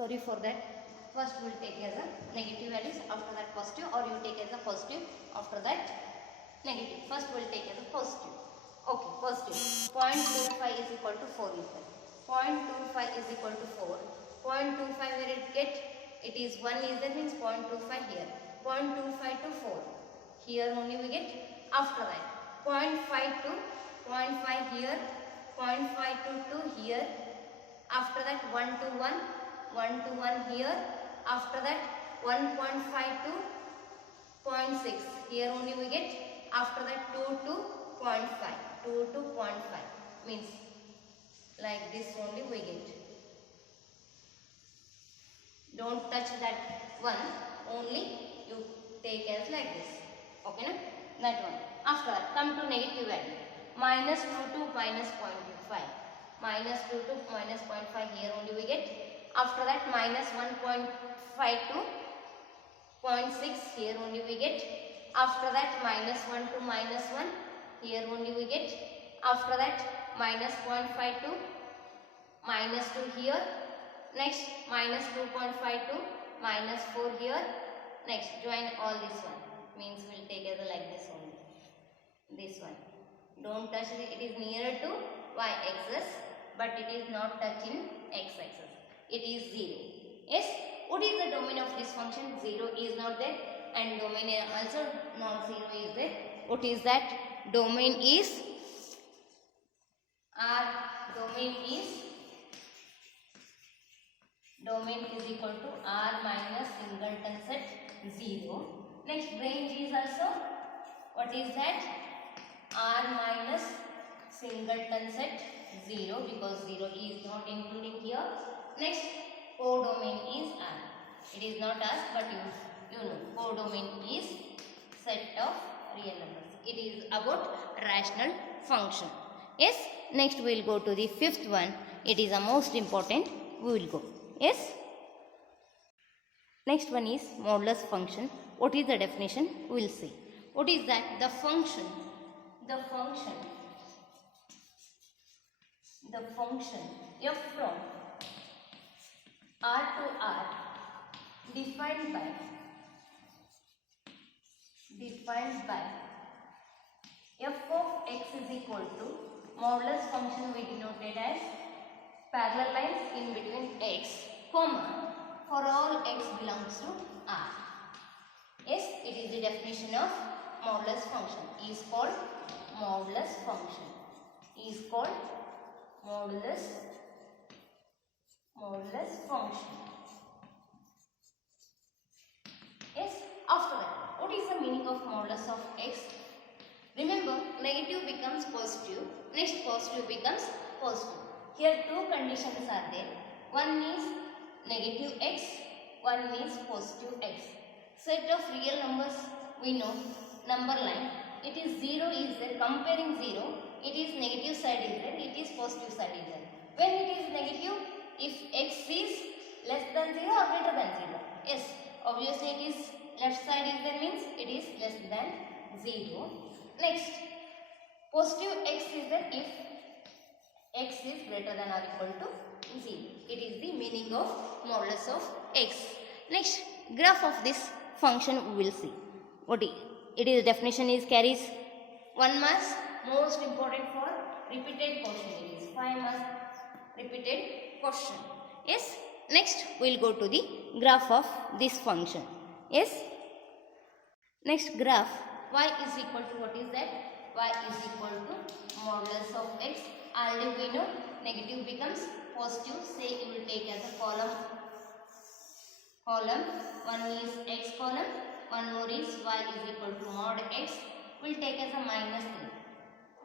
Sorry for that. First we will take as a negative values, after that positive, or you take as a positive, after that negative. First we will take as a positive. Okay, positive. 0.25 is equal to 4 is there. 0.25 is equal to 4. 0.25 where it get? It is 1 is there, means 0.25 here. 0.25 to 4. Here only we get. After that 0.5 to 0.5 here. 0.5 to 2 here. After that 1 to 1. 1 to 1 here. After that 1.5 to 0.6. Here only we get. After that 2 to 0.5. 2 to 0.5 means like this only we get. Don't touch that one. Only you take as like this. Okay, na? That one. After that come to negative value. Minus 2 to minus 0.25. Minus 2 to minus 0.5 here only we get. After that minus 1.5 to 0.6 here only we get. After that minus 1 to minus 1 here only we get. After that minus 0.5 to minus 2 here. Next minus 2.5 to minus 4 here. Next join all this one. Means we will take as a like this only. This one. Don't touch it. It is nearer to y-axis but it is not touching x-axis. It is 0. Yes. What is the domain of this function? 0 is not there and domain also not 0 is there. What is that? Domain is R. Domain is equal to R minus singleton set 0. Next range is also, what is that? R minus singleton set 0 because 0 is not including here. Next codomain is R. It is not us but you know codomain is set of real numbers. It is about rational function. Yes. Next we will go to the fifth one. It is the most important. We will go. Yes. Next one is modulus function. What is the definition? We will see. What is that? The function f from R to R defined by f of x is equal to modulus function we denoted as parallel lines in between x, comma, for all x belongs to R. Yes, it is the definition of modulus function. Is called modulus function. Is called modulus function. Yes. After that, what is the meaning of modulus of x? Remember, negative becomes positive. Next, positive becomes positive. Here two conditions are there. One is negative x, one is positive x. Set of real numbers we know, number line, it is 0 is there, comparing 0, it is negative side is there, it is positive side is there. When it is negative, if x is less than 0 or greater than 0, yes, obviously it is left side is there means it is less than 0. Next, positive x is there if x is greater than or equal to 0. It is the meaning of modulus of x. Next, graph of this function we will see. What it is definition is carries 1 mass, most important for repeated question. It is 5 mass repeated question. Yes. Next, we will go to the graph of this function. Yes. Next graph, y is equal to what is that? Y is equal to modulus of x. Already we know negative becomes positive. Say you will take as a column. One is x column, one more is y is equal to mod x. We will take as a minus 3.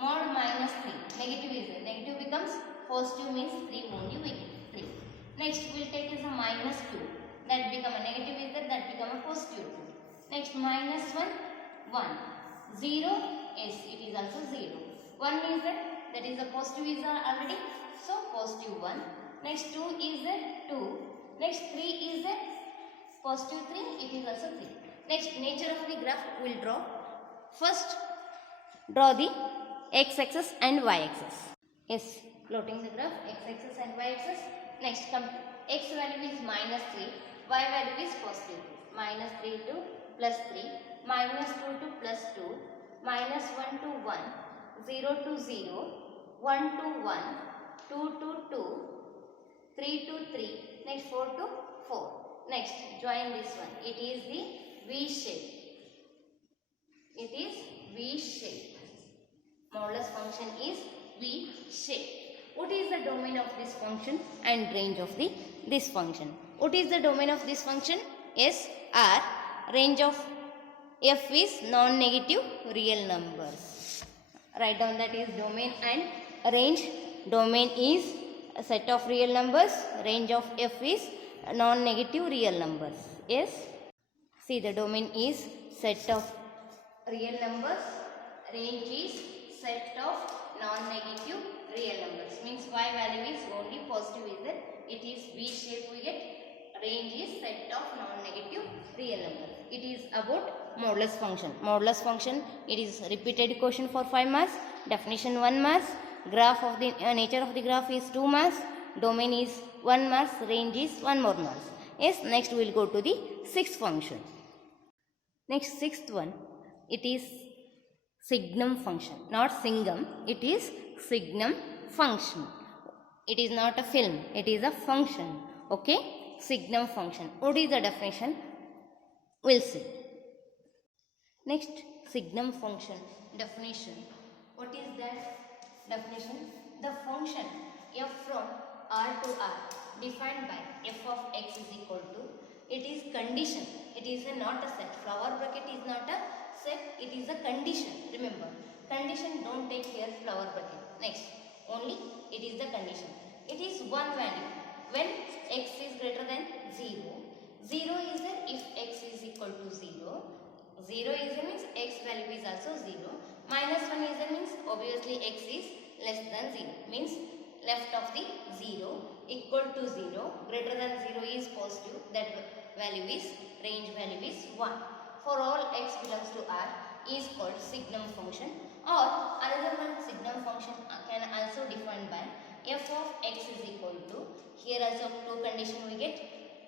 Mod minus 3. Negative is there. Negative becomes positive means 3 only we get 3. Next we will take as a minus 2. That become a negative is there, that become a positive 2. Next minus 1, 1. 0, yes, it is also 0. 1 is there, that is a positive is there already. So positive 1. Next 2 is there, 2. Next 3 is there, positive 3, it is also 3. Next nature of the graph we will draw. First draw the x-axis and y-axis. Yes, plotting the graph x-axis and y-axis. Next come x value is minus 3, y value is positive 3. Minus 3 to plus 3, minus 2 to plus 2, minus 1 to 1, 0 to 0, 1 to 1, 2 to 2, 3 to 3, next 4 to 4. Next, join this one. It is the V shape. It is V shape. Modulus function is V shape. What is the domain of this function and range of this function? What is the domain of this function? S, R. Range of f is non-negative real numbers. Write down that is domain and range. Domain is a set of real numbers. Range of f is non-negative real numbers. Yes. See, the domain is set of real numbers. Range is set of non-negative real numbers. Means y value is only positive is there. It is V shape we get. Range is set of non-negative real numbers. It is about modulus function. Modulus function, it is repeated question for 5 marks. Definition 1 marks. Graph of the nature of the graph is 2 marks. Domain is 1 marks. Range is 1 more marks. Yes, next we will go to the sixth function. Next, sixth one, it is signum function, not singam. It is signum function. It is not a film. It is a function. Okay, signum function. What is the definition? We'll see. Next, signum function definition. What is that definition? The function f from R to R defined by f of x is equal to, it is condition. It is not a set. Flower bracket is not a set. It is a condition. Remember, condition don't take here flower bracket. Next, only it is the condition. It is one value when x is greater than 0. 0 is there if x is equal to 0. 0 is there means x value is also 0. Minus 1 is there means obviously x is less than 0. Means left of the 0 equal to 0. Greater than 0 is positive. That value is, range value is 1. For all x belongs to R is called signum function, or another one signum function can also defined by f of x is equal to, here also two condition we get,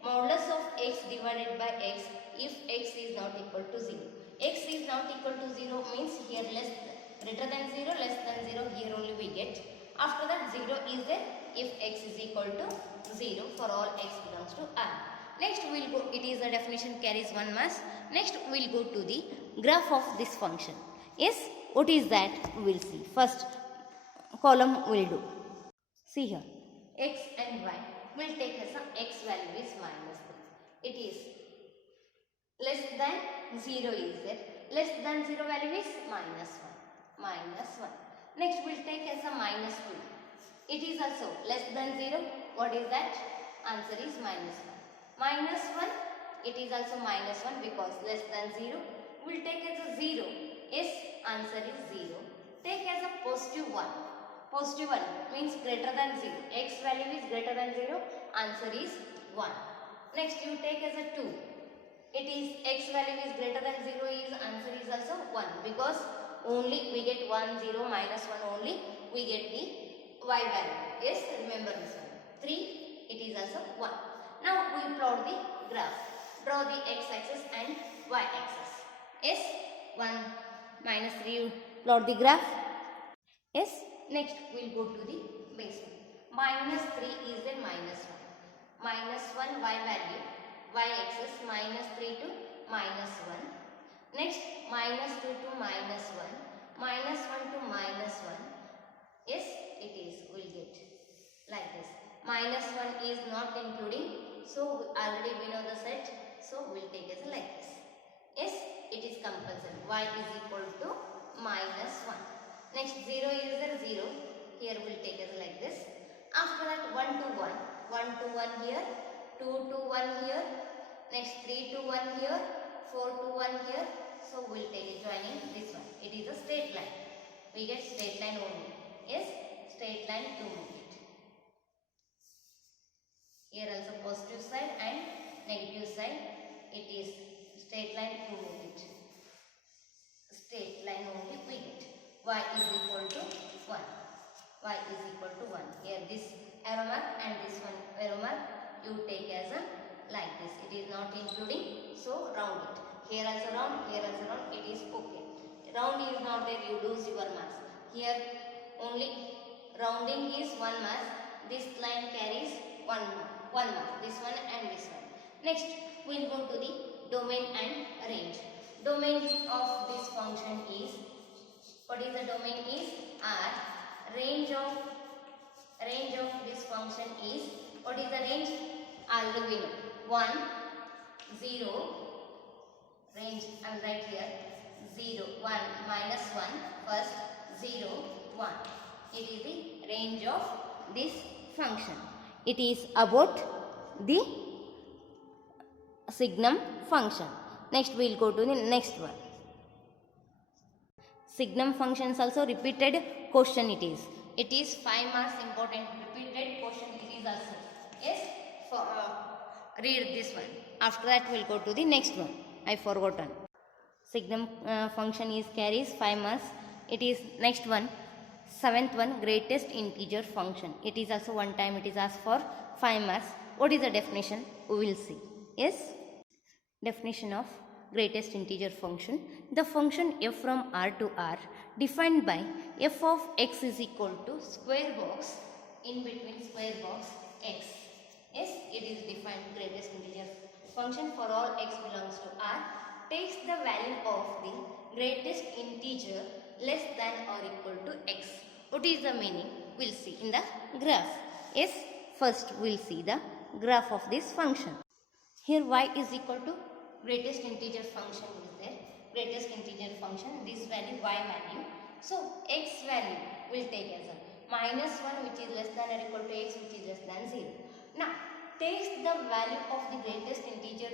modulus of x divided by x if x is not equal to 0. X is not equal to 0 means here greater than 0, less than 0, here only we get. After that 0 is there if x is equal to 0 for all x belongs to R. Next we will go, it is a definition carries 1 mass. Next we will go to the graph of this function. Yes, what is that we will see. First column we will do. See here, x and y will take as a x value is minus 3. It is less than 0 is there. Less than 0 value is minus 1. Minus 1. Next we will take as a minus 2. It is also less than 0. What is that? Answer is minus 1. Minus 1, it is also minus 1 because less than 0. We will take as a 0. Yes, answer is 0. Take as a positive 1. Positive 1 means greater than 0. X value is greater than 0. Answer is 1. Next you take as a 2. It is x value is greater than 0 is answer is also 1 because only we get 1 0 minus 1 only we get the y value. Yes, remember this one. 3, it is also 1. Now we plot the graph. Draw the x-axis and y-axis. Yes, 1 minus 3 you plot the graph. Yes, next we will go to the base one. Minus 3 is then minus 1. Minus 1 y value, y-axis minus 3 to minus 1. Next minus 2 to minus 1. Minus 1 to minus 1. Yes, it is, we will get like this. Minus 1 is not including. So already we know the set, so we will take as like this. Yes, it is compulsory. Y is equal to minus 1. Next 0 is there 0. Here we will take as like this. After that 1 to 1. 1 to 1 here. 2 to 1 here. Next 3 to 1 here. 4 to 1 here. So we will take a joining this one. It is a straight line. We get straight line only. Yes, straight line 2 minutes. Here also positive side and negative side. It is straight line 2 minutes. Straight line only we get. Y is equal to 1. Y is equal to 1. Here this arrow mark and this one arrow mark you Here also round, here also round, it is okay. Round is not there, you lose your mass. Here only rounding is 1 mass. This line carries 1 mass. This one and this one. Next, we will go to the domain and range. Domain of this function is, what is the domain is R. Range of this function is, what is the range? Already we know 1, 0, range I will write here 0, 1, minus 1, first 0, 1. It is the range of this function. It is about the signum function. Next we will go to the next one. Signum functions also repeated question it is. It is 5 marks important. Repeated question it is also. Yes, for, read this one. After that we will go to the next one. I forgotten. Signum function is carries 5 marks. It is next one. 7th one, greatest integer function. It is also one time it is asked for 5 marks. What is the definition? We will see. Yes. Definition of greatest integer function. The function f from R to R defined by f of x is equal to square box, in between square box x. Yes, it is defined greatest integer function for all x belongs to R, takes the value of the greatest integer less than or equal to x. What is the meaning? We will see in the graph. Yes, first we will see the graph of this function. Here y is equal to greatest integer function is there. Greatest integer function, this value y value. So x value will take as a minus 1 which is less than or equal to x which is less than 0. Now takes the value of the greatest integer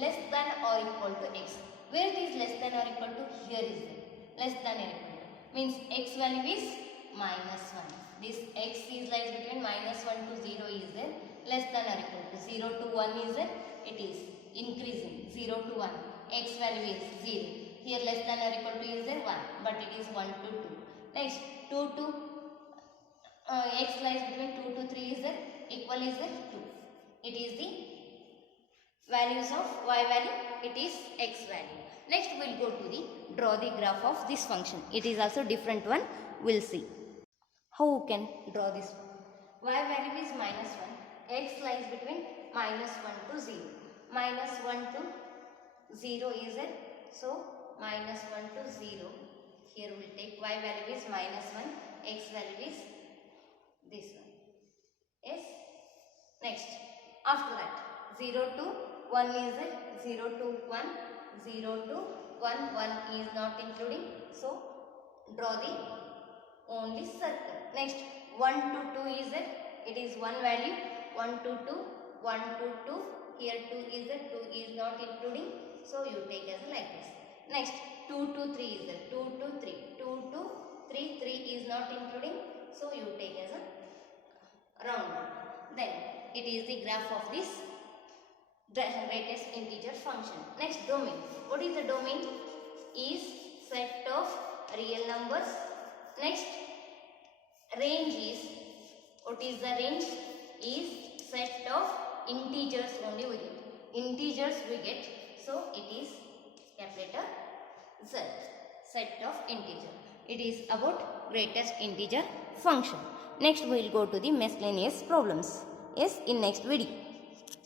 less than or equal to x. Where it is less than or equal to? Here is there. Less than or equal to. Means x value is minus 1. This x is like between minus 1 to 0 is there. Less than or equal to 0 to 1 is there. It is increasing 0 to 1. X value is 0. Here less than or equal to is there 1. But it is 1 to 2. Next 2 to x lies between 2 to 3 is there. Equal is there 2. It is the values of y value. It is x value. Next we will go to the draw the graph of this function. It is also different one. We will see. How we can draw this one? Y value is minus 1. X lies between minus 1 to 0. Minus 1 to 0 is it? So minus 1 to 0. Here we will take y value is minus 1. X value is this one. Yes. Next. After that 0 to 1 is it? 0 to 1. 0 to 1. 1 is not including. So draw the only circle. Next 1 to 2 is it? It is one value. 1 to 2. 1 to 2. Here 2 is it? 2 is not including. So you take as like this. Next 2 to 3 is it? 2 to 3. 2 to 3. 3 is not including. So you take as a round number. Then it is the graph of this greatest integer function. Next domain. What is the domain? Is set of real numbers. Next range is, what is the range? Is set of integers only we get. Integers we get. So it is capital Z. Set of integer. It is about greatest integer function. Next we will go to the miscellaneous problems. Yes, in next video.